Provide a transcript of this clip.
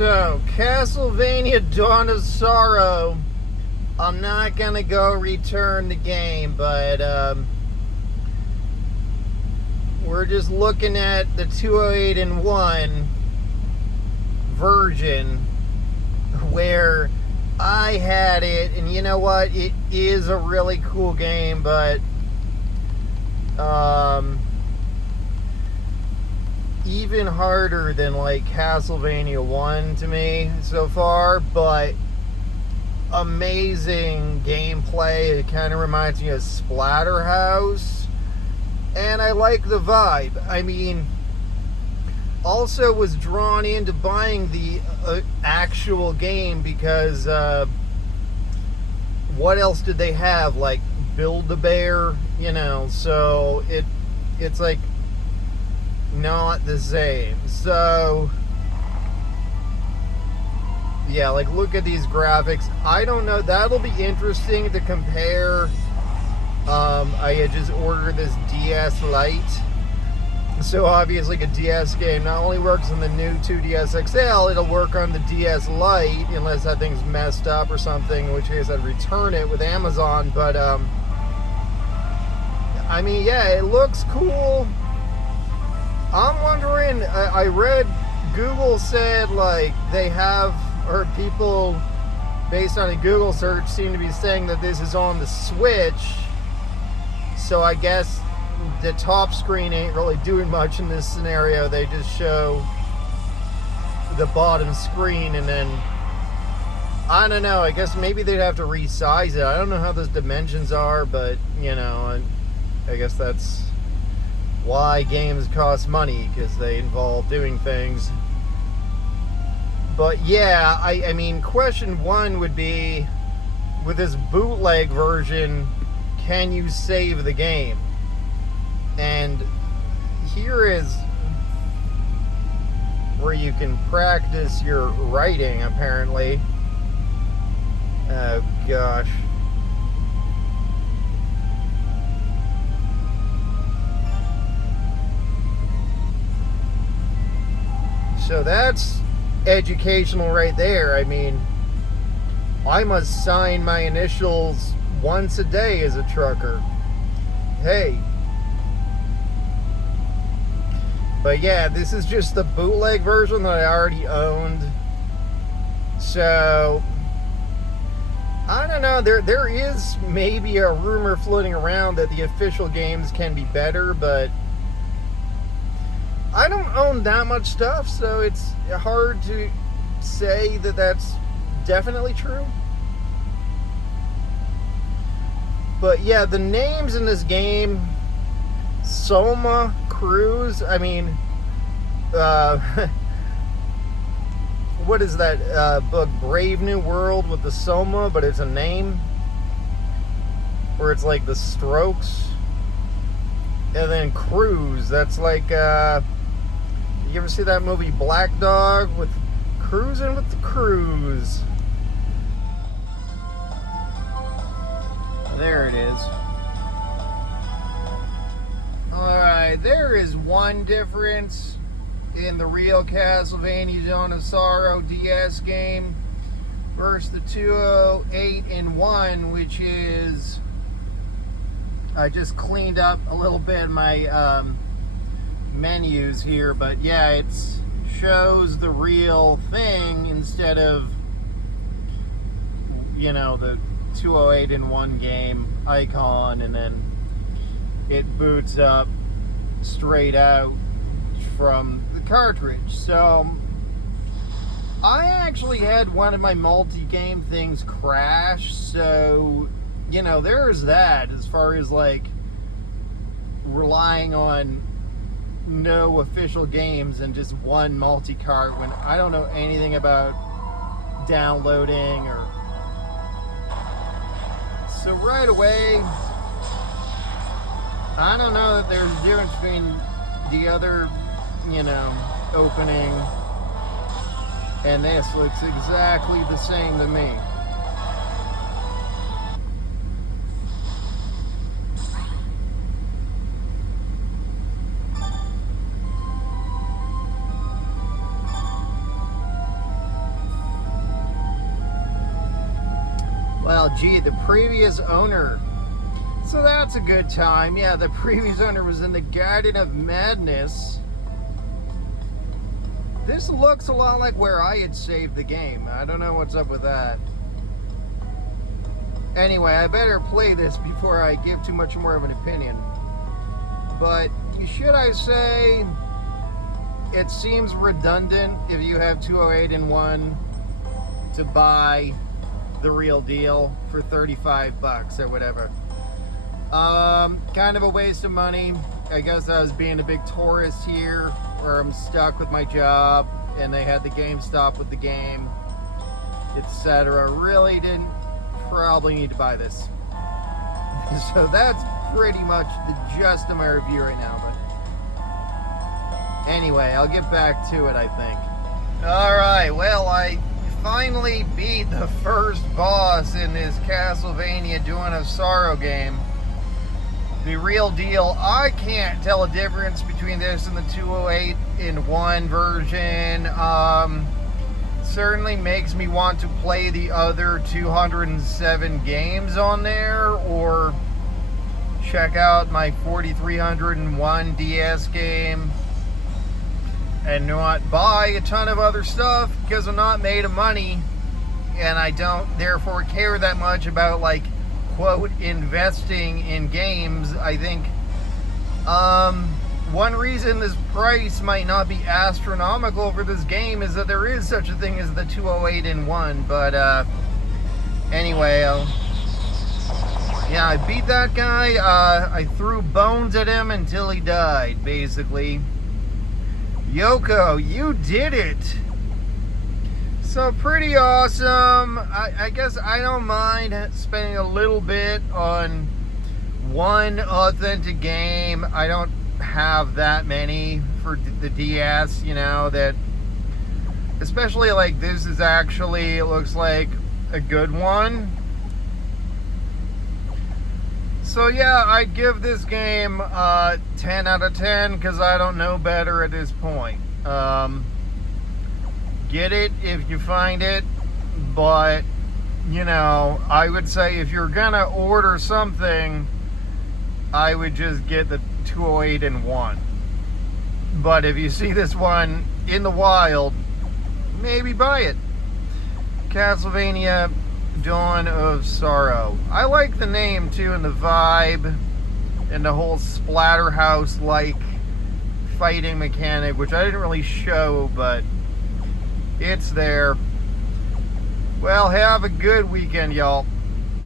So, Castlevania Dawn of Sorrow. I'm not gonna go return the game, but we're just looking at the 208-in-1 version where I had it, and you know what? It is a really cool game, but even harder than like Castlevania 1 to me so far, but amazing gameplay. It kind of reminds me of Splatterhouse, and I like the vibe. I mean, also was drawn into buying the actual game because what else did they have? Like Build-A-Bear, you know, so it's like not the same. So yeah, like look at these graphics. I don't know, that'll be interesting to compare. I had just ordered this DS Lite, so obviously a DS game not only works on the new 2DS XL, it'll work on the DS Lite unless that thing's messed up or something, in which case I'd return it with Amazon. But I mean, yeah, it looks cool. I'm wondering, I read Google said like they have, or people based on a Google search seem to be saying that this is on the Switch, so I guess the top screen ain't really doing much in this scenario. They just show the bottom screen, and then I don't know, I guess maybe they'd have to resize it. I don't know how those dimensions are, but you know, I guess that's why games cost money, because they involve doing things. But yeah, I mean, question one would be, with this bootleg version, can you save the game? And here is where you can practice your writing, apparently. Oh gosh. So that's educational right there. I mean, I must sign my initials once a day as a trucker. Hey. But yeah, this is just the bootleg version that I already owned. So I don't know, there is maybe a rumor floating around that the official games can be better, but I don't own that much stuff, so it's hard to say that that's definitely true. But yeah, the names in this game, Soma, Cruz, I mean, what is that book, Brave New World, with the Soma, but it's a name, where it's like the Strokes, and then Cruz, that's like, you ever see that movie Black Dog with Cruising with the Cruise? There it is. Alright, there is one difference in the real Castlevania Dawn of Sorrow DS game versus the 208-in-1, which is, I just cleaned up a little bit my menus here, but yeah, it shows the real thing instead of, you know, the 208-in-1 game icon, and then it boots up straight out from the cartridge. So I actually had one of my multi-game things crash, so you know, there's that as far as like relying on no official games and just one multi-cart when I don't know anything about downloading or. So right away, I don't know that there's a difference between the other, you know, opening and this. Looks exactly the same to me. Well, gee, the previous owner. So that's a good time. Yeah, the previous owner was in the Garden of Madness. This looks a lot like where I had saved the game. I don't know what's up with that. Anyway, I better play this before I give too much more of an opinion. But should I say it seems redundant if you have 208 in one to buy the real deal for 35 bucks or whatever. Kind of a waste of money. I guess I was being a big tourist here, where I'm stuck with my job, and they had the GameStop with the game, etc. Really didn't probably need to buy this. So that's pretty much the gist of my review right now. But anyway, I'll get back to it, I think. Alright, well, I finally beat the first boss in this Castlevania Dawn of Sorrow game. The real deal. I can't tell a difference between this and the 208 in one version. Certainly makes me want to play the other 207 games on there, or check out my 4301 DS game and not buy a ton of other stuff, because I'm not made of money and I don't therefore care that much about, like, quote, investing in games. I think one reason this price might not be astronomical for this game is that there is such a thing as the 208 in one. But anyway, yeah, I beat that guy. I threw bones at him until he died, basically. Yoko, you did it! So pretty awesome. I guess I don't mind spending a little bit on one authentic game. I don't have that many for the DS, you know, that especially like this is actually, it looks like a good one. So yeah, I'd give this game 10 out of 10 because I don't know better at this point. Get it if you find it, but you know, I would say if you're gonna order something, I would just get the 208 in one. But if you see this one in the wild, maybe buy it. Castlevania Dawn of Sorrow. I like the name too, and the vibe, and the whole Splatterhouse-like fighting mechanic, which I didn't really show, but it's there. Well, have a good weekend, y'all.